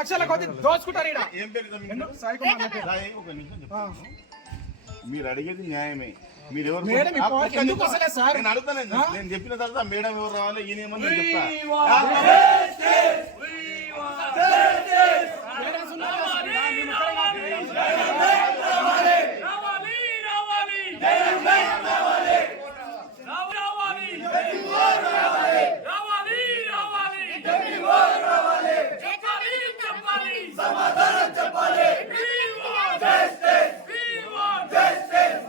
లక్షల కొద్ది దోచుకుంటారు ఈడ ఏం పేరు ఇదా మీకు? ఎందుకు? సాయి కుమార్ నా పేరు. రాయ్, ఒక నిమిషం చెప్తాను. మీరు అడిగేది న్యాయమే మీరు ఎవరు మేడం, ఆ, ఇప్పుడు ఒక్క ఎందుకు నిమిషం. వస్తలేదు సార్? నేను అడుగుతాను ఆ? నేను చెప్పిన తర్వాత మేడం ఎవరు రావాలి ఈయన ఏమని నేను చెప్తా కదా సార్ ఈడ. మేము ఒక్కరే కాదు, పేరెంట్స్. రావాలి రావాలి రావాలి రావాలి రావాలి రావాలి చెప్పాలి చెప్పాలి సమాధానం చెప్పాలి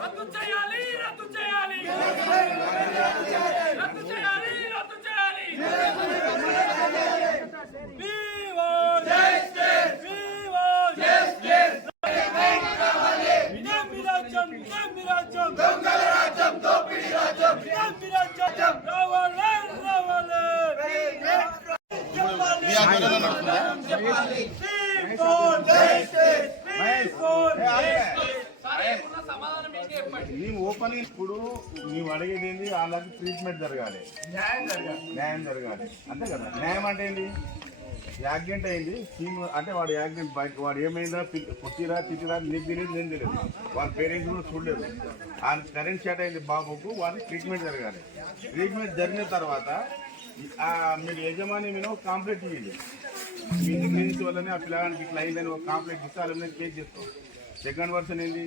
రద్దు చేయాలి రద్దు చేయాలి రద్దు చేయాలి రద్దు చేయాలి We want justice. We want justice. ఇదేమి రాజ్యం ఇదేమి రాజ్యం దొంగల రాజ్యం దోపిడీ రాజ్యం ఇదేమి రాజ్యం రావాలి రావాలి మీ ఆధ్వర్యంలో నడుస్తుందా? మేము ఓపెన్ ఇప్పుడు మేము అడిగేది ఏంది వాళ్ళకి ట్రీట్మెంట్ జరగాలి. న్యాయం జరగాలి. అంతే కదా? న్యాయం అంటే ఏంది? యాక్సిడెంట్ అయింది సీన్ అంటే వాడు యాక్సిడెంట్ బైక్ వాడు ఏమైందా? పుట్టిరా తిట్టిరా నీకు తెలియదు నేను తెలియదు. వాళ్ళ పేరెంట్స్ కూడా చూడలేదు. ఆ కరెంట్ షాట్ అయింది బాబుకు వాడికి ట్రీట్మెంట్ జరగాలి. ట్రీట్మెంట్ జరిగిన తర్వాత మీరు యజమాని మీద ఒక కాంప్లైంట్ ఇవ్వండి మీ ఇంటి వల్లనే ఆ పిల్లగానికి ఇట్లా అయిందని ఒక కాంప్లైంట్ ఇస్తే వాళ్ళ మీద కేసు చేస్తాం. సెకండ్ వర్షన్ ఏంటి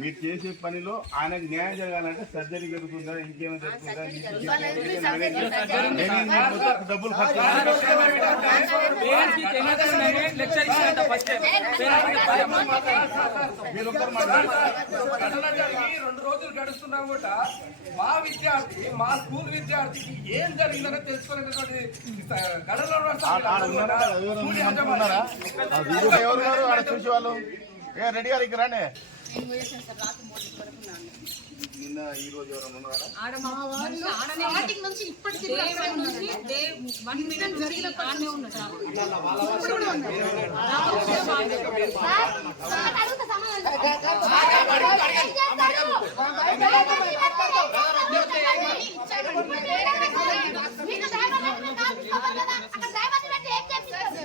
మీరు చేసే పనిలో ఆయనకు న్యాయం జరగాలంటే సర్జరీ జరుగుతుందా? ఇంకేమైనా జరుగుతుందా? డబ్బులు రెండు రోజులు గడుస్తున్నా కూడా మా విద్యార్థి మా స్కూల్ విద్యార్థికి ఏం జరిగిందని తెలుసుకోలేనటువంటి గడలో చూసి వాళ్ళు ఏ రెడీ గారు ఇక్కడ రండి నిన్న ఈ రోజు ఎవరైనా ఉన్నారా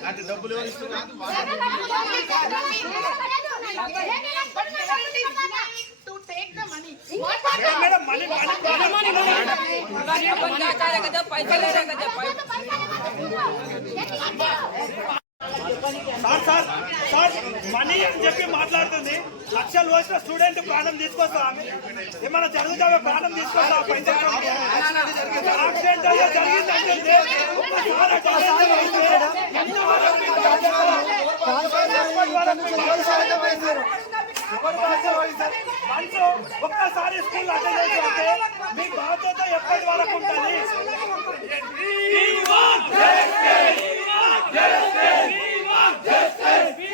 అంటే డబ్బులు ఎవరు సార్ సార్ సార్ మనీ అని చెప్పి మాట్లాడు లక్షలు వచ్చిన స్టూడెంట్ ప్రాణం తీసుకొస్తా ఏమన్నా జరుగుతావే ప్రాణం తీసుకొస్తా ఒక్కసారి స్కూల్ అటెండ్ మీ బాధ్యత ఎప్పటి వరకు ఉంటుంది We want justice! We want justice! We want justice!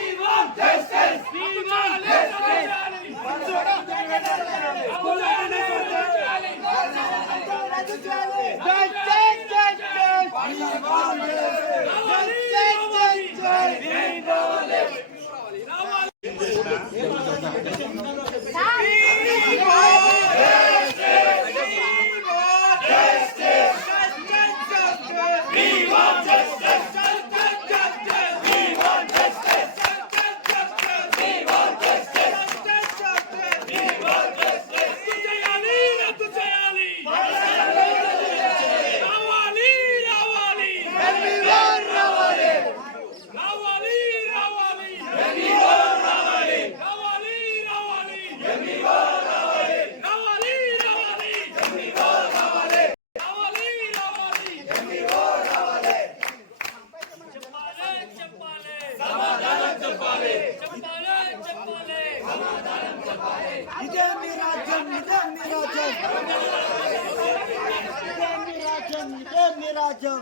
జై జై జై జై ఇదే మీ రాజ్యం ఇదే మీ రాజ్యం ఇదే మీ రాజ్యం ఇదే మీ రాజ్యం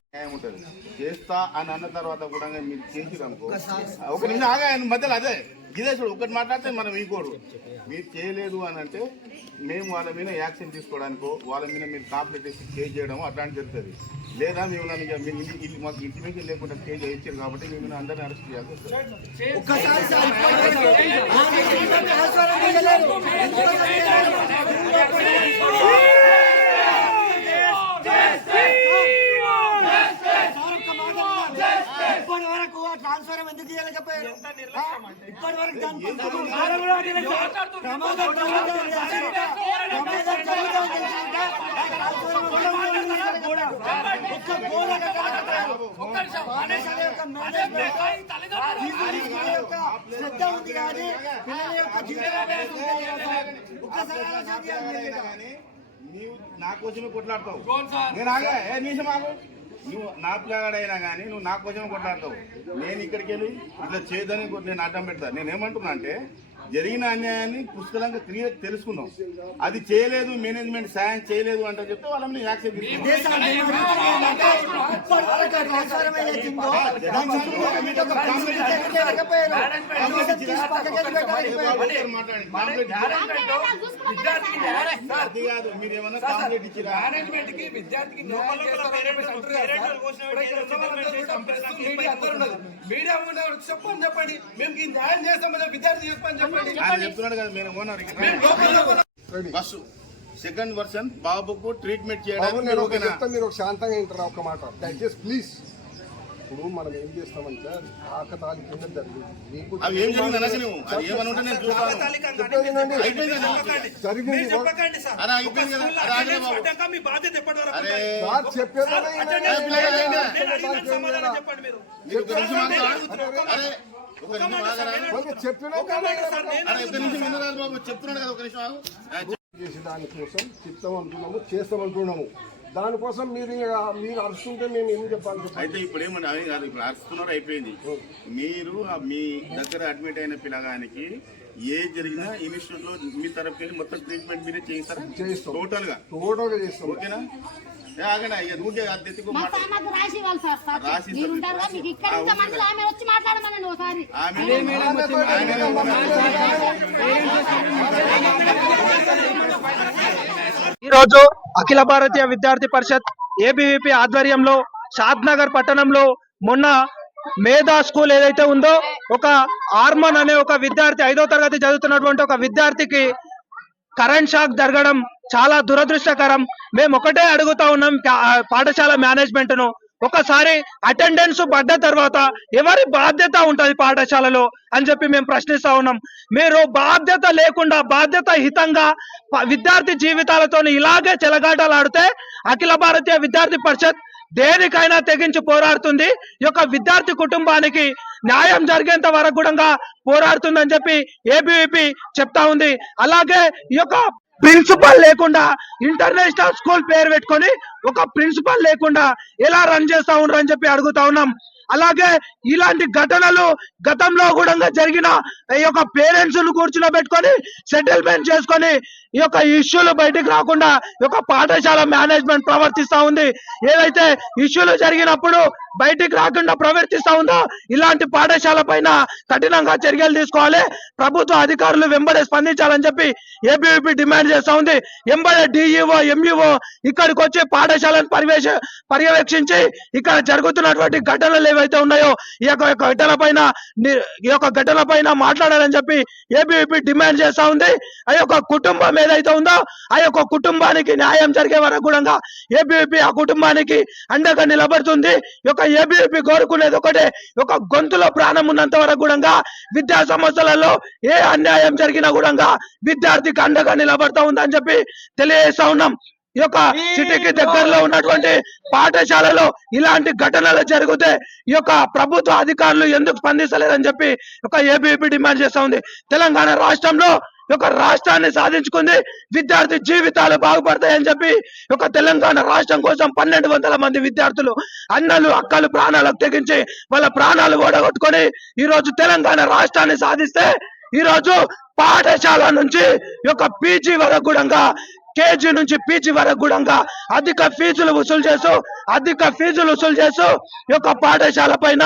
న్యాయం ఉంటుంది. చేస్తా అని అన్న తర్వాత కూడా మీరు చేసిరు అనుకో ఒక నిమిషం ఆగా ఆయన మధ్యలో అదే. ఇదే చూడు ఒకటి మాట్లాడితే మనం ఇంకోడు మీరు చేయలేదు అని అంటే మేము వాళ్ళ మీద యాక్షన్ తీసుకోవడానికో వాళ్ళ మీద మీరు కాంప్లైంట్ చేసి కేసు చేయడం అట్లాంటి జరుగుతుంది. లేదా మేము నన్ను మాకు ఇంటిమేషన్ లేకుండా కేసు చేయించారు కాబట్టి మేము అందరినీ అరెస్ట్ చేయాల్సి వస్తుంది ఇప్పటి వరకు ట్రాన్స్ఫర్ ఎందుకు చేయలేకపోయారు ఆ? ఇప్పటి వరకు దాని కోసం ప్రమాదం జరుగుతుంది తెలిసిందా? ప్రమాదం జరుగుతుంది తెలిసిందా? ఆ ట్రాన్స్ఫర్ కూడా ఒక్క గోడ కట్టలేకపోయారు. పాఠశాల యొక్క మేనేజ్మెంట్ ఫీజు తీసుకునే యొక్క శ్రద్ధ ఉంది కానీ పిల్లల యొక్క జీవితం ఒక్కసారి ఆలోచన చేయాలి మీరు కూడా. కానీ నీవు నా కోసమే కొట్లాడతావు నేను ఆగా ఏ నిమిషం ఆగు నువ్వు నా పిల్లగాడైనా కానీ నువ్వు నా కోసమే కొట్లాడతావు. నేను ఇక్కడికి వెళ్ళి ఇట్లా చేయదని నేను అడ్డం పెడతా. నేనేమంటున్నా అంటే జరిగిన అన్యాయాన్ని పుష్కలంగా క్లియర్ తెలుసుకున్నాం అది చేయలేదు మేనేజ్మెంట్ సాయం చేయలేదు అంటే చెప్తే వాళ్ళ మీద యాక్షన్ తీసుకుంటాం. అదే సార్ నేను అడుగుతున్నా ఏంటంటే ఇప్పటి వరకు ఆ ట్రాన్స్ఫర్ ఏదైతుందో దాని చుట్టూ మీకు ఒక ఫీజు చేయలేకపోయారు. కనీసం తీసి పక్కకి పెట్టలేకపోయారు. ఒకరు మాట్లాడండి. కాంప్లైంట్ ఇచ్చారా? అది కాదు మీరు ఏమన్నా కాంప్లైంట్ ఇచ్చిరా మేనేజ్మెంట్కి విద్యార్థికి న్యాయం చేస్తామని చెప్పేసి అంటారు కదా సార్. ఇప్పుడు ఇక్కడ ఉన్న వాళ్ళందరూ కూడా ప్రెస్, మీడియా ఉన్నవాళ్ళు చెప్పండి చెప్పండి మేము ఈ న్యాయం చేస్తామని విద్యార్థి చెప్పని చెప్పండి ఆయన చెప్తున్నాడు కదా మీరు ఓనర్ బస్సు. సెకండ్ వర్షన్ బాబుకు ట్రీట్మెంట్ చేయడానికి నేను మీరు ఒక ఓకేనా? చెప్తా మీరు ఒక శాంతంగా వింటారా ఒక మాట? దయచేసి ప్లీజ్. ఇప్పుడు మనం ఏం చేస్తామంటే ఆకతాళి కింద జరిగింది చెప్పేది చేసి దానికోసం చిత్తం అంటున్నాము చేస్తామంటున్నాము. దానికోసం మీరు మీరు అరుస్తుంటే మేము ఏం చెప్పాలి అయితే ఇప్పుడు ఏమన్నా అవి కాదు ఇప్పుడు అరుస్తున్నారు అయిపోయింది. మీరు మీ దగ్గర అడ్మిట్ అయిన పిల్లగానికి ఏ జరిగినా ఇన్స్టిట్యూట్లో మీ తరఫుకి మొత్తం ట్రీట్మెంట్ మీరే చేయిస్తారా? చేయిస్తాం. టోటల్గా? టోటల్గా చేస్తాం. ఓకేనా ఆగనా ఇక ఊరికే అది ఎత్తుకో మా మాట సార్ నాకు రాసి ఇవ్వాలి సార్ సార్. రాసి ఇస్తారు. మీరు ఉంటారు కదా, మీకు ఇక్కడ ఇంత మంది ఆమె వచ్చి మాట్లాడమనండి ఒకసారి ఆమె ఈరోజు అఖిల భారతీయ విద్యార్థి పరిషత్ ఏబీవీపీ ఆధ్వర్యంలో షాద్ నగర్ పట్టణంలో మొన్న మేధా స్కూల్ ఏదైతే ఉందో ఒక ఆర్మన్ అనే ఒక విద్యార్థి ఐదో తరగతి చదువుతున్నటువంటి ఒక విద్యార్థికి కరెంట్ షాక్ జరగడం చాలా దురదృష్టకరం. మేము ఒకటే అడుగుతా ఉన్నాం పాఠశాల మేనేజ్మెంట్ను ఒకసారి అటెండెన్స్ పడ్డ తర్వాత ఎవరి బాధ్యత ఉంటది పాఠశాలలో అని చెప్పి మేము ప్రశ్నిస్తా ఉన్నాం. మీరు బాధ్యత లేకుండా బాధ్యత హితంగా విద్యార్థి జీవితాలతో ఇలాగే చెలగాటలాడితే అఖిల భారతీయ విద్యార్థి పరిషత్ దేనికైనా తెగించి పోరాడుతుంది. ఈ యొక్క విద్యార్థి కుటుంబానికి న్యాయం జరిగేంత వరకు కూడా పోరాడుతుందని చెప్పి ఏబీవీపీ చెప్తా ఉంది. అలాగే ఈ యొక్క ప్రిన్సిపల్ లేకుండా ఇంటర్నేషనల్ స్కూల్ పేరు పెట్టుకొని ఒక ప్రిన్సిపల్ లేకుండా ఎలా రన్ చేస్తా ఉన్నారు అని చెప్పి అడుగుతా ఉన్నాం. అలాగే ఇలాంటి ఘటనలు గతంలో కూడా జరిగిన ఈ యొక్క పేరెంట్స్ కూర్చునబెట్టుకొని సెటిల్మెంట్ చేసుకొని ఈ యొక్క ఇష్యూలు బయటకు రాకుండా ఈ యొక్క పాఠశాల మేనేజ్మెంట్ ప్రవర్తిస్తా ఉంది. ఏదైతే ఇష్యూలు జరిగినప్పుడు బయటికి రాకుండా ప్రవర్తిస్తా ఉందో ఇలాంటి పాఠశాల పైన కఠినంగా చర్యలు తీసుకోవాలి. ప్రభుత్వ అధికారులు వెంబడే స్పందించాలని చెప్పి ఏబీవీపీ డిమాండ్ చేస్తా ఉంది. ఎంబడే డిఈఓ ఎంఈఓ ఇక్కడికి వచ్చి పాఠశాలను పర్యవేక్ష పర్యవేక్షించి ఇక్కడ జరుగుతున్నటువంటి ఘటనలు ఏవైతే ఉన్నాయో ఈ యొక్క ఘటన పైన ఈ యొక్క ఘటన పైన మాట్లాడాలని చెప్పి ఏబీవీపీ డిమాండ్ చేస్తా ఉంది. ఆ యొక్క కుటుంబం ఏదైతే ఉందో ఆ యొక్క కుటుంబానికి న్యాయం జరిగే వరకు కూడా ఏబీవీపీ ఆ కుటుంబానికి అండగా నిలబడుతుంది. యొక్క ఏబీవీపీ కోరుకునేది ఒకటే. ఒక గొంతులో ప్రాణం ఉన్నంత వరకు కూడా విద్యా సంస్థలలో ఏ అన్యాయం జరిగినా కూడా విద్యార్థికి అండగా నిలబడతా ఉందని చెప్పి తెలియజేస్తా ఉన్నాం. ఈ యొక్క సిటీకి దగ్గరలో ఉన్నటువంటి పాఠశాలలో ఇలాంటి ఘటనలు జరిగితే ఈ యొక్క ప్రభుత్వ అధికారులు ఎందుకు స్పందించలేదని చెప్పి ఒక ఏబీపీ డిమాండ్ చేస్తా ఉంది. తెలంగాణ రాష్ట్రంలో యొక్క రాష్ట్రాన్ని సాధించుకుంది విద్యార్థి జీవితాలు బాగుపడతాయని చెప్పి ఒక యొక్క తెలంగాణ రాష్ట్రం కోసం పన్నెండు వందల మంది విద్యార్థులు అన్నలు అక్కలు ప్రాణాలకు తెగించి వాళ్ళ ప్రాణాలు ఓడగొట్టుకొని ఈ రోజు తెలంగాణ రాష్ట్రాన్ని సాధిస్తే ఈరోజు పాఠశాల నుంచి యొక్క పీజీ వరకు కూడా కేజీ నుంచి పీజీ వరకు కూడా అధిక ఫీజులు వసూలు చేస్తూ అధిక ఫీజులు వసూలు చేస్తూ యొక్క పాఠశాల పైన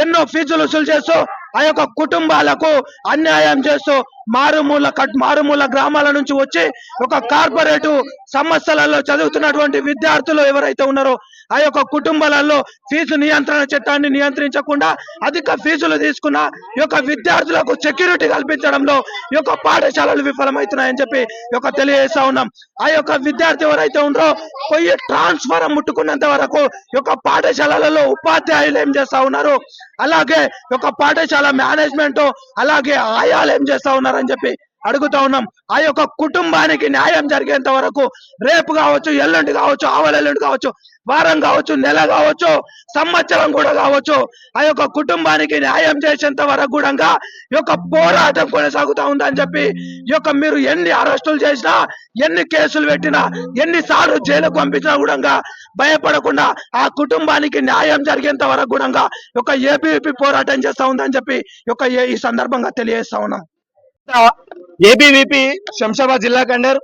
ఎన్నో ఫీజులు వసూలు చేస్తూ ఆ యొక్క కుటుంబాలకు అన్యాయం చేస్తూ మారుమూల కట్ మారుమూల గ్రామాల నుంచి వచ్చి ఒక కార్పొరేట్ సంస్థలలో చదువుతున్నటువంటి విద్యార్థులు ఎవరైతే ఉన్నారో ఆ యొక్క కుటుంబాలలో ఫీజు నియంత్రణ చట్టాన్ని నియంత్రించకుండా అధిక ఫీజులు తీసుకున్న ఈ యొక్క విద్యార్థులకు సెక్యూరిటీ కల్పించడంలో ఈ యొక్క పాఠశాలలు విఫలమవుతున్నాయని చెప్పి యొక్క తెలియజేస్తా ఉన్నాం. ఆ యొక్క విద్యార్థి ఎవరైతే ఉన్నారో పోయి ట్రాన్స్ఫర్ ముట్టుకున్నంత వరకు ఈ యొక్క పాఠశాలలలో ఉపాధ్యాయులు ఏం చేస్తా ఉన్నారు? అలాగే ఈ యొక్క పాఠశాల మేనేజ్మెంట్ అలాగే ఆయాలు ఏం చేస్తా ఉన్నారు? చేస్తారని చెప్పి అడుగుతా ఉన్నాం. ఆ యొక్క కుటుంబానికి న్యాయం జరిగేంత వరకు రేపు కావచ్చు ఎల్లుండి కావచ్చు ఆవలెల్లుండి కావచ్చు వారం కావచ్చు నెల కావచ్చు సంవత్సరం కూడా కావచ్చు ఆ యొక్క కుటుంబానికి న్యాయం చేసేంత వరకు కూడా ఈ యొక్క పోరాటం కొనసాగుతా ఉందని చెప్పి ఈ యొక్క మీరు ఎన్ని అరెస్టులు చేసినా ఎన్ని కేసులు పెట్టినా ఎన్నిసార్లు జైలుకు పంపించినా కూడా భయపడకుండా ఆ కుటుంబానికి న్యాయం జరిగేంత వరకు కూడా ఒక యొక్క పోరాటం చేస్తా ఉందని చెప్పి యొక్క ఏ- ఈ సందర్భంగా తెలియజేస్తా ఉన్నాం. ఏబీవీపీ శంషాబాద్ జిల్లా కండర్.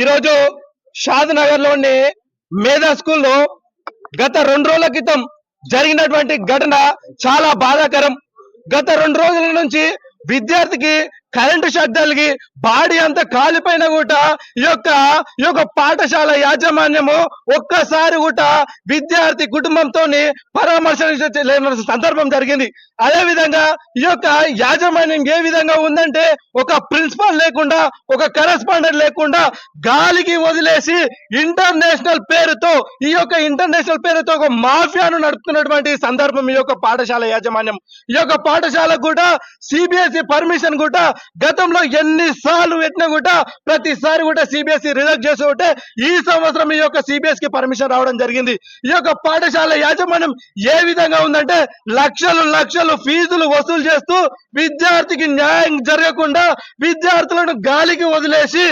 ఈరోజు షాద్ నగర్లోని మేధా స్కూల్లో గత రెండు రోజుల క్రితం జరిగినటువంటి ఘటన చాలా బాధాకరం. గత రెండు రోజుల నుంచి విద్యార్థికి కరెంటు షాక్ తగిలి బాడీ అంతా కాలిపోయిన కూడా ఈ యొక్క ఈ యొక్క పాఠశాల యాజమాన్యము ఒక్కసారి కూడా విద్యార్థి కుటుంబంతో పరామర్శించలేని సందర్భం జరిగింది. అదే విధంగా ఈ యొక్క యాజమాన్యం ఏ విధంగా ఉందంటే ఒక ప్రిన్సిపల్ లేకుండా ఒక కరెస్పాండెంట్ లేకుండా గాలికి వదిలేసి ఇంటర్నేషనల్ పేరుతో ఈ యొక్క ఇంటర్నేషనల్ పేరుతో ఒక మాఫియాను నడుపుతున్నటువంటి సందర్భం ఈ యొక్క పాఠశాల యాజమాన్యం. ఈ యొక్క పాఠశాలకు కూడా సిబిఎస్ఈ పర్మిషన్ కూడా గతంలో ఎన్ని సార్లు పెట్టినా కూడా ప్రతిసారి కూడా సిబిఎస్ఈ రిజెక్ట్ చేసి ఉంటే ఈ సంవత్సరం ఈ యొక్క సిబిఎస్కి పర్మిషన్ రావడం జరిగింది. ఈ యొక్క పాఠశాల యాజమాన్యం ఏ విధంగా ఉందంటే లక్షలు లక్షలు ఫీజులు వసూలు చేస్తూ విద్యార్థికి న్యాయం జరగకుండా విద్యార్థులను గాలికి వదిలేసి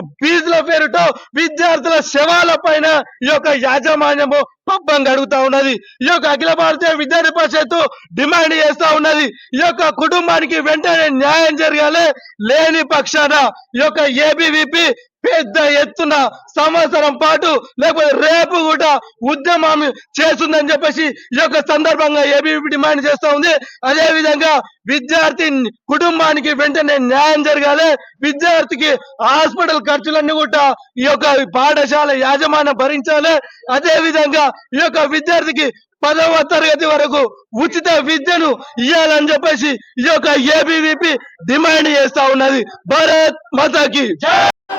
ఫీజుల పేరుతో విద్యార్థుల శవాల పైన ఈ యొక్క యాజమాన్యము పబ్బం గడుగుతా ఉన్నది. ఈ యొక్క అఖిల భారతీయ విద్యార్థి పరిషత్తు డిమాండ్ చేస్తా ఉన్నది. ఈ యొక్క కుటుంబానికి వెంటనే న్యాయం జరగాలి లేని పక్షాన ఈ యొక్క ఏబీవీపీ పెద్ద ఎత్తున సంవత్సరం పాటు లేకపోతే రేపు కూడా ఉద్యమం చేస్తుందని చెప్పేసి ఈ యొక్క సందర్భంగా ఏబీవీ డిమాండ్ చేస్తా ఉంది. అదే విధంగా విద్యార్థి కుటుంబానికి వెంటనే న్యాయం జరగాలి. విద్యార్థికి హాస్పిటల్ ఖర్చులన్నీ కూడా ఈ యొక్క పాఠశాల యాజమాన్యం భరించాలి. అదే విధంగా ఈ యొక్క విద్యార్థికి పదవ తరగతి వరకు ఉచిత విద్యను ఇవ్వాలని చెప్పేసి ఈ యొక్క ఏబీవీపీ డిమాండ్ చేస్తా ఉన్నది. భారత్ మాతాకి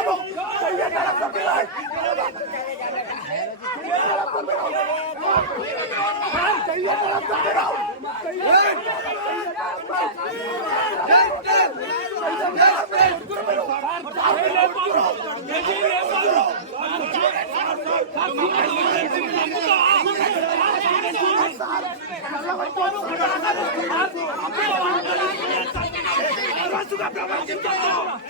मारो चाहिए गलत को खिलाए चाहिए गलत को खिलाओ Let's go, brother!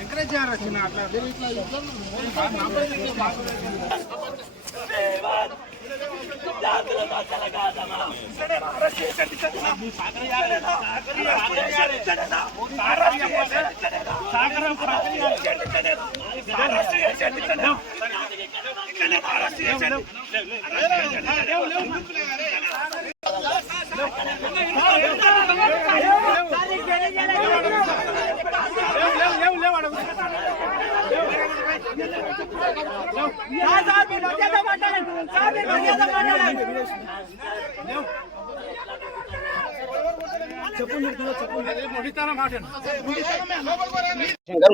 ఎంకరేజ్ చేయాలి వచ్చిన అట్లా సాగరం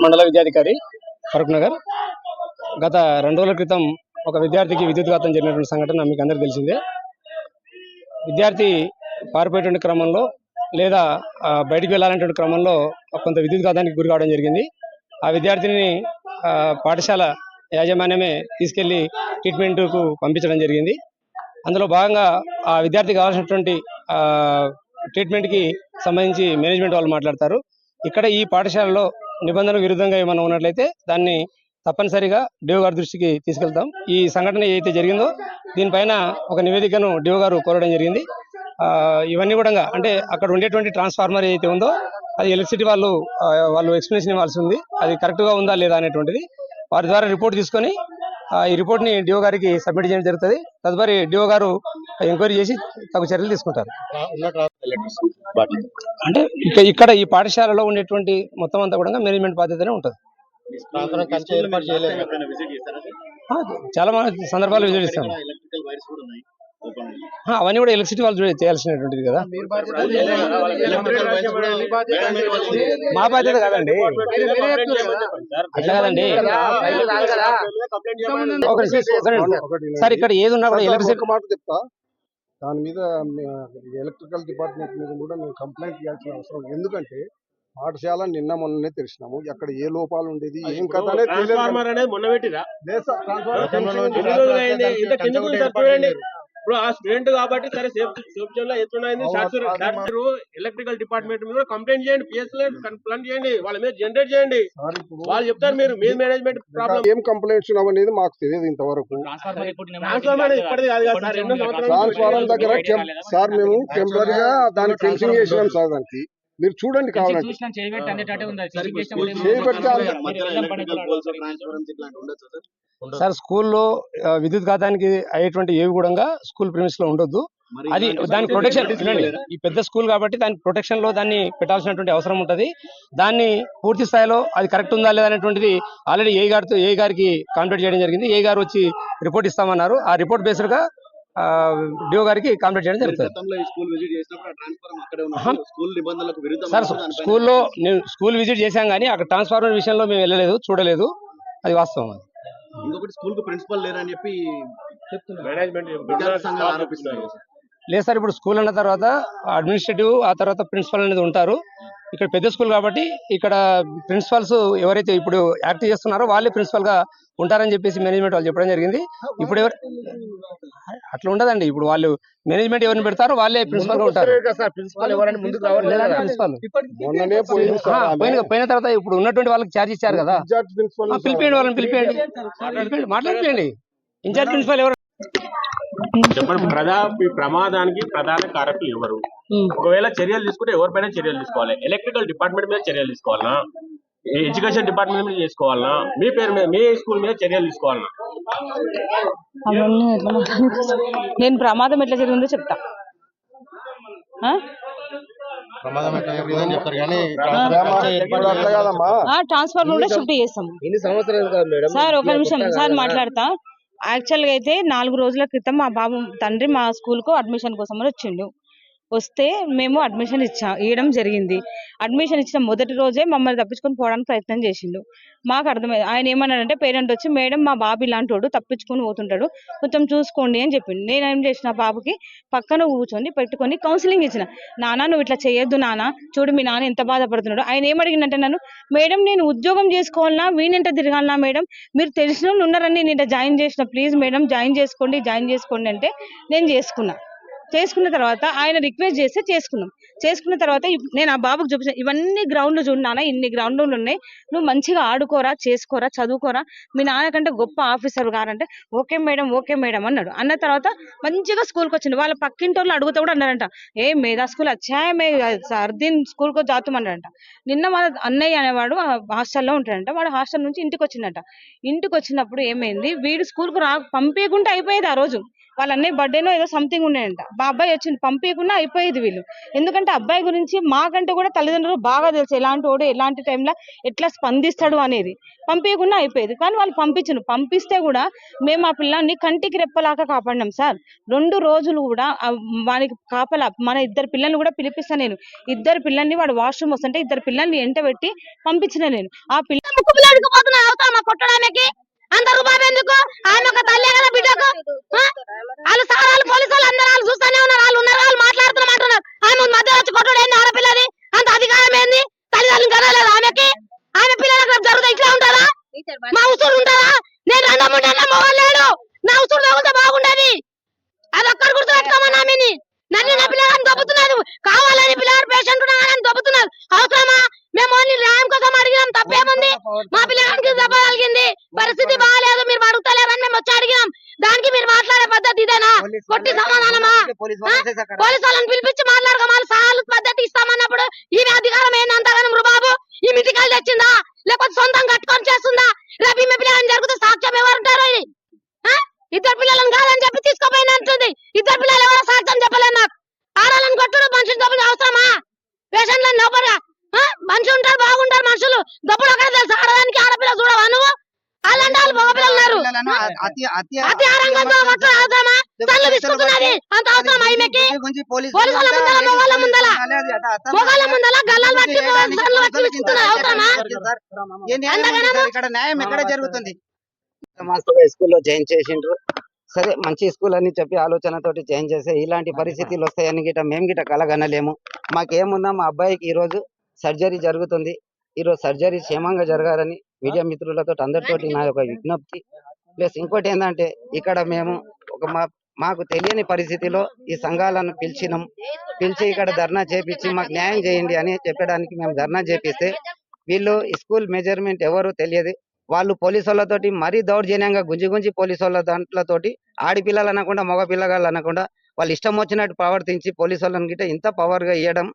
మండల విద్యాధికారి ఫరూక్ నగర్. గత రెండు రోజుల క్రితం ఒక విద్యార్థికి విద్యుత్ఘాతం జరిగినటువంటి సంఘటన మీకు అందరికీ తెలిసిందే. విద్యార్థి పారిపోయేటువంటి క్రమంలో లేదా బయటికి వెళ్ళాలనేటువంటి క్రమంలో కొంత విద్యుత్ఘాతానికి గురి కావడం జరిగింది. ఆ విద్యార్థిని పాఠశాల యాజమాన్యమే తీసుకెళ్ళి ట్రీట్మెంట్కు పంపించడం జరిగింది. అందులో భాగంగా ఆ విద్యార్థికి కావాల్సినటువంటి ట్రీట్మెంట్కి సంబంధించి మేనేజ్మెంట్ వాళ్ళు మాట్లాడతారు. ఇక్కడ ఈ పాఠశాలలో నిబంధనలకు విరుద్ధంగా ఏమైనా ఉన్నట్లయితే దాన్ని తప్పనిసరిగా డిఓ గారి దృష్టికి తీసుకెళ్తాం. ఈ సంఘటన ఏదైతే జరిగిందో దీనిపైన ఒక నివేదికను డిఓ గారు కోరడం జరిగింది. ఆ, ఇవన్నీ కూడా అంటే అక్కడ ఉండేటువంటి ట్రాన్స్ఫార్మర్ ఏదైతే ఉందో అది ఎలక్ట్రిసిటీ వాళ్ళు వాళ్ళు ఎక్స్ప్లెనేషన్ ఇవ్వాల్సి ఉంది. అది కరెక్ట్గా ఉందా లేదా అనేటువంటిది వారి ద్వారా రిపోర్ట్ తీసుకొని ఈ రిపోర్ట్ని డిఓ గారికి సబ్మిట్ చేయడం జరుగుతుంది. తదుపరి డిఓ గారు ఎంక్వైరీ చేసి తగు చర్యలు తీసుకుంటారు. అంటే ఇక ఇక్కడ ఈ పాఠశాలలో ఉండేటువంటి మొత్తం అంతా కూడా మేనేజ్మెంట్ బాధ్యతనే ఉంటుంది. చాలా మంది సందర్భాలు విజిట్ ఇస్తాం అవన్నీ కూడా ఎలక్ట్రిసిటీ వాళ్ళు చేయాల్సినటువంటిది కదా. మా బాధ్యత కాదండి. అట్లా కాదండి. సార్. ఇక్కడ ఏది ఉన్నా కూడా ఎలక్ట్రిసిటీ మాట చెప్తా. దాని మీద ఎలక్ట్రికల్ డిపార్ట్మెంట్ మీద కూడా మేము కంప్లైంట్ చేయాల్సిన అవసరం. ఎందుకంటే పాఠశాల నిన్న మొన్ననే తెలిసినాము అక్కడ ఏ లోపాలు ఉండేది ఏం కథ. ఇప్పుడు ఆ స్టూడెంట్ కాబట్టి సరే సేఫ్ సేఫ్ జోన్లో ఎత్తున్నాయింది ఎలక్ట్రికల్ డిపార్ట్మెంట్ మీద కంప్లైంట్ చేయండి. పిఎస్ కంప్లైంట్ చేయండి. వాళ్ళ మీద జనరేట్ చేయండి. సార్, ఇప్పుడు వాళ్ళు చెప్తారు మీరు మీ మేనేజ్మెంట్ ప్రాబ్లం ఏం కంప్లైంట్స్ అనేది మాకు తెలియదు ఇంతవరకు. ట్రాన్స్ఫార్మర్ దగ్గర సార్ మేము టెంపరీగా దానికి ఫెన్సింగ్ చేసినాం సార్ దానికి. మీరు చూడండి కావాలంటే. సార్ స్కూల్లో విద్యుత్ ఘాతానికి అయ్యేటువంటి ఏవి కూడా స్కూల్ ప్రిమిస్లో ఉండొద్దు అది దాని ప్రొటెక్షన్ ఈ పెద్ద స్కూల్ కాబట్టి దాని ప్రొటెక్షన్లో దాన్ని పెట్టాల్సినటువంటి అవసరం ఉంటది. దాన్ని పూర్తి స్థాయిలో అది కరెక్ట్ ఉందా లేదా అనేటువంటిది ఆల్రెడీ ఏ గారితో ఏ గారికి కాంటాక్ట్ చేయడం జరిగింది. ఏ గారు వచ్చి రిపోర్ట్ ఇస్తామన్నారు. ఆ రిపోర్ట్ బేస్డ్గా డిఓ గారికి కాంటాక్ట్ చేయడం జరుగుతుంది. స్కూల్ విజిట్ చేసినప్పుడు ఆ ట్రాన్స్ఫార్మర్ అక్కడే ఆహా. ఉన్నది స్కూల్ నిబంధనలకు విరుద్ధం సార్ స్కూల్లో నేను స్కూల్ విజిట్ చేశాం కానీ అక్కడ ట్రాన్స్ఫార్మర్ విషయంలో మేము వెళ్ళలేదు చూడలేదు. అది వాస్తవం అది. ఇంకొకటి స్కూల్కు ప్రిన్సిపల్ లేరని చెప్పి మేనేజ్మెంట్ విద్యార్థి సంఘాలు ఆరోపిస్తున్నారు. లేదు సార్ ఇప్పుడు స్కూల్ అన్న తర్వాత అడ్మినిస్ట్రేటివ్ ఆ తర్వాత ప్రిన్సిపల్ అనేది ఉంటారు. ఇక్కడ పెద్ద స్కూల్ కాబట్టి ఇక్కడ ప్రిన్సిపల్స్ ఎవరైతే ఇప్పుడు యాక్ట్ చేస్తున్నారో వాళ్ళే ప్రిన్సిపల్గా ఉంటారని చెప్పేసి మేనేజ్మెంట్ వాళ్ళు చెప్పడం జరిగింది. ఇప్పుడు ఎవరు అట్లా ఉండదండి. ఇప్పుడు వాళ్ళు మేనేజ్మెంట్ ఎవరిని పెడతారో వాళ్ళే ప్రిన్సిపల్గా ఉంటారు. పోయిన పోయిన తర్వాత ఇప్పుడు ఉన్నటువంటి వాళ్ళకి ఛార్జ్ ఇచ్చారు కదా. పిలిపియండి వాళ్ళని పిలిపియండి. పిలిపియండి మాట్లాడిపోయండి ఇన్ఛార్జ్ ప్రిన్సిపల్ ఎవరు చెప్పండి. ప్రధా ఈ ప్రమాదానికి ప్రధాన కారకులు ఎవరు? ఒకవేళ చర్యలు తీసుకుంటే ఎవరిపైన చర్యలు తీసుకోవాలి? ఎలక్ట్రికల్ డిపార్ట్మెంట్ మీద చర్యలు తీసుకోవాలనా? ఎడ్యుకేషన్ డిపార్ట్మెంట్ మీద చేసుకోవాలనా? మీ పేరు మీద మీ స్కూల్ మీద చర్యలు తీసుకోవాలనా? నేను ప్రమాదం ఎట్లా జరిగిందో చెప్తా. ఆ? ఇప్పుడు అట్లా కాదమ్మా ఆ, ట్రాన్స్ఫర్ కూడా షిఫ్ట్ చేస్తాం. సార్ ఒక నిమిషం. సార్ మాట్లాడతా. యాక్చువల్గా అయితే నాలుగు రోజుల క్రితం మా బాబు తండ్రి మా స్కూల్కు అడ్మిషన్ కోసం అని వచ్చిండు. వస్తే మేము అడ్మిషన్ ఇచ్చా ఇవ్వడం జరిగింది. అడ్మిషన్ ఇచ్చిన మొదటి రోజే మమ్మల్ని తప్పించుకొని పోవడానికి ప్రయత్నం చేసిండు. మాకు అర్థమైంది ఆయన ఏమన్నాడంటే పేరెంట్ వచ్చి మేడం మా బాబు ఇలాంటి వాడు తప్పించుకొని పోతుంటాడు. కొంచెం చూసుకోండి అని చెప్పింది నేను ఏం చేసిన బాబుకి పక్కన కూర్చొని పెట్టుకొని కౌన్సిలింగ్ ఇచ్చిన. నాన్న నువ్వు ఇట్లా చేయొద్దు నాన్న చూడు మీ నాన్న ఎంత బాధపడుతున్నాడు. ఆయన ఏమడిగిందంటే నన్ను మేడం నేను ఉద్యోగం చేసుకోవాలన్నా వీణెంట తిరగాలనా మేడం మీరు తెలిసిన వాళ్ళు ఉన్నారని నేను జాయిన్ చేసిన. ప్లీజ్ మేడం జాయిన్ చేసుకోండి జాయిన్ చేసుకోండి అంటే నేను చేసుకున్నా. చేసుకున్న తర్వాత ఆయన రిక్వెస్ట్ చేస్తే చేసుకున్నాం. చేసుకున్న తర్వాత నేను ఆ బాబుకి చూపించిన ఇవన్నీ గ్రౌండ్లు చూడు ఇన్ని గ్రౌండ్లు ఉన్నాయి. నువ్వు మంచిగా ఆడుకోరా చేసుకోరా చదువుకోరా. మీ నాన్నకంటే గొప్ప ఆఫీసర్ గారంటే ఓకే మేడం ఓకే మేడం అన్నాడు. అన్న తర్వాత మంచిగా స్కూల్కి వచ్చిండు. వాళ్ళ పక్కింటి వాళ్ళు అడుగుతా కూడా అన్నారంట. ఏ మేధా స్కూల్ అచ్చాయ మే సర్దీన్ స్కూల్కి జాతమన్నాడంట నిన్న మా అన్నయ్య అనేవాడు హాస్టల్లో ఉంటాడంట. వాడు హాస్టల్ నుంచి ఇంటికి వచ్చిందంట ఇంటికి వచ్చినప్పుడు ఏమైంది? వీడు స్కూల్కు రా పంపించకుండా అయిపోయేది ఆ రోజు. వాళ్ళ అన్నయ్య బర్త్డేనో ఏదో సంథింగ్ ఉండేదంట మా అబ్బాయి వచ్చింది పంపించకుండా అయిపోయేది వీళ్ళు. ఎందుకంటే అబ్బాయి గురించి మాకంటే కూడా తల్లిదండ్రులు బాగా తెలుసు. ఎలాంటి వాడు ఎలాంటి టైంలో ఎట్లా స్పందిస్తాడు అనేది. పంపించకుండా అయిపోయేది. కానీ వాళ్ళు పంపించను. పంపిస్తే కూడా మేము ఆ పిల్లాన్ని కంటికి రెప్పలాగా కాపాడినాం సార్. రెండు రోజులు కూడా వానికి కాపలా మన ఇద్దరు పిల్లల్ని కూడా పిలిపిస్తాను నేను. ఇద్దరు పిల్లల్ని వాడు వాష్రూమ్ వస్తుంటే ఇద్దరు పిల్లల్ని ఎంట పెట్టి పంపించిన నేను. ఆ పిల్ల ముక్కు పిల్లడికి పోతున్నా కొట్టడానికి? అంత రూపాయి ఎందుకు? ఆమె ఒక తల్లి కదా బిడ్డకు? వాళ్ళు సారాలు పోలీసు వాళ్ళు అందరూ వాళ్ళు చూస్తూనే ఉన్నారు. వాళ్ళు ఉన్నారు వాళ్ళు మాట్లాడుతున్నాం అంటున్నారు ఆమె మధ్య వచ్చి కొట్టడం ఏంది ఆడపిల్లది? అంత అధికారం ఏంది? తల్లిదండ్రులు కనలేదు ఆమెకి? ఆమె పిల్లలకు జరుగుతా ఇట్లా ఉంటారా మా ఉసురు ఉంటారా నేను రెండమ్ముంటే మొగలు లేడు. నా ఉసురు తగ్గితే బాగుండేది. అది ఒక్కరు గుర్తు పెట్టుకోమని ఆమెని. నన్ను నా పిల్లగాని దొబ్బుతున్నారు. కావాలని పిల్లగాడు పేషెంట్ ఉన్నారని దొబ్బుతున్నారు. అవసరమా? మేము ఓన్లీ న్యాయం కోసం అడిగినాం. తప్పేముంది? మా పిల్లగానికి దెబ్బ కలిగింది పరిస్థితి బాగాలేదు మీరు అడుగుతలేరని మేము వచ్చి అడిగినాం దానికి మీరు మాట్లాడే పద్ధతి ఇదేనా? కొట్టి సమాధానమా? పోలీసు వాళ్ళని పిలిపించి మాట్లాడక మళ్ళీ సాలు పద్ధతి ఇస్తామన్నప్పుడు ఈమె అధికారం ఏందంతగానం బాబు ఈ మిటికాలు తెచ్చిందా? లేకపోతే సొంతం కట్టుకొని చేస్తుందా? రేపు ఈమె పిల్లలని జరిగితే సాక్ష్యం ఎవరుంటారు? ఇద్దరు పిల్లలను కాదని చెప్పి తీసుకోపోయిన అంటుంది. ఇద్దరు పిల్లలు ఎవరో సాక్ష్యం చెప్పలేదు నాకు. ఆడాలని కొట్టుడు మనుషులు దెబ్బలు అవసరమా? పేషెంట్లను నవ్వరా మనుషులు ఉంటారు బాగుంటారు మనుషులు. దెబ్బలు ఒకటే తెలుసు? ఆడడానికి ఆడపిల్ల చూడవా నువ్వు? అలాంటి వాళ్ళు మగపిల్లలు అతి ముందల ముందల. ముందల గల్లాలు పట్టి? ఇక్కడ న్యాయం ఎక్కడ జరుగుతుంది? మాస్టర్ స్కూల్లో జాయిన్ చేసిండ్రు. సరే మంచి స్కూల్ అని చెప్పి ఆలోచనతోటి జాయిన్ చేస్తే ఇలాంటి పరిస్థితులు వస్తాయని గిట మేము గిట కలగనలేము. మాకేమున్నా మా అబ్బాయికి ఈ రోజు సర్జరీ జరుగుతుంది. ఈ రోజు సర్జరీ క్షేమంగా జరగాలని మీడియా మిత్రులతో అందరితోటి నా యొక్క విజ్ఞప్తి. ప్లస్ ఇంకోటి ఏంటంటే ఇక్కడ మేము ఒక మా మాకు తెలియని పరిస్థితిలో ఈ సంఘాలను పిలిచినాం. పిలిచి ఇక్కడ ధర్నా చేపించి మాకు న్యాయం చేయండి అని చెప్పడానికి మేము ధర్నా చేపిస్తే వీళ్ళు స్కూల్ మెజర్మెంట్ ఎవరు తెలియదు. వాళ్ళు పోలీసు వాళ్ళతోటి మరీ దౌర్జన్యంగా గుంజి గుంజి పోలీసు వాళ్ళ దాంట్లతోటి ఆడపిల్లలు అనకుండా మగ పిల్లగాళ్ళు అనకుండా వాళ్ళు ఇష్టం వచ్చినట్టు ప్రవర్తించి పోలీసు వాళ్ళని గిట్ట ఇంత పవర్గా ఇవ్వడం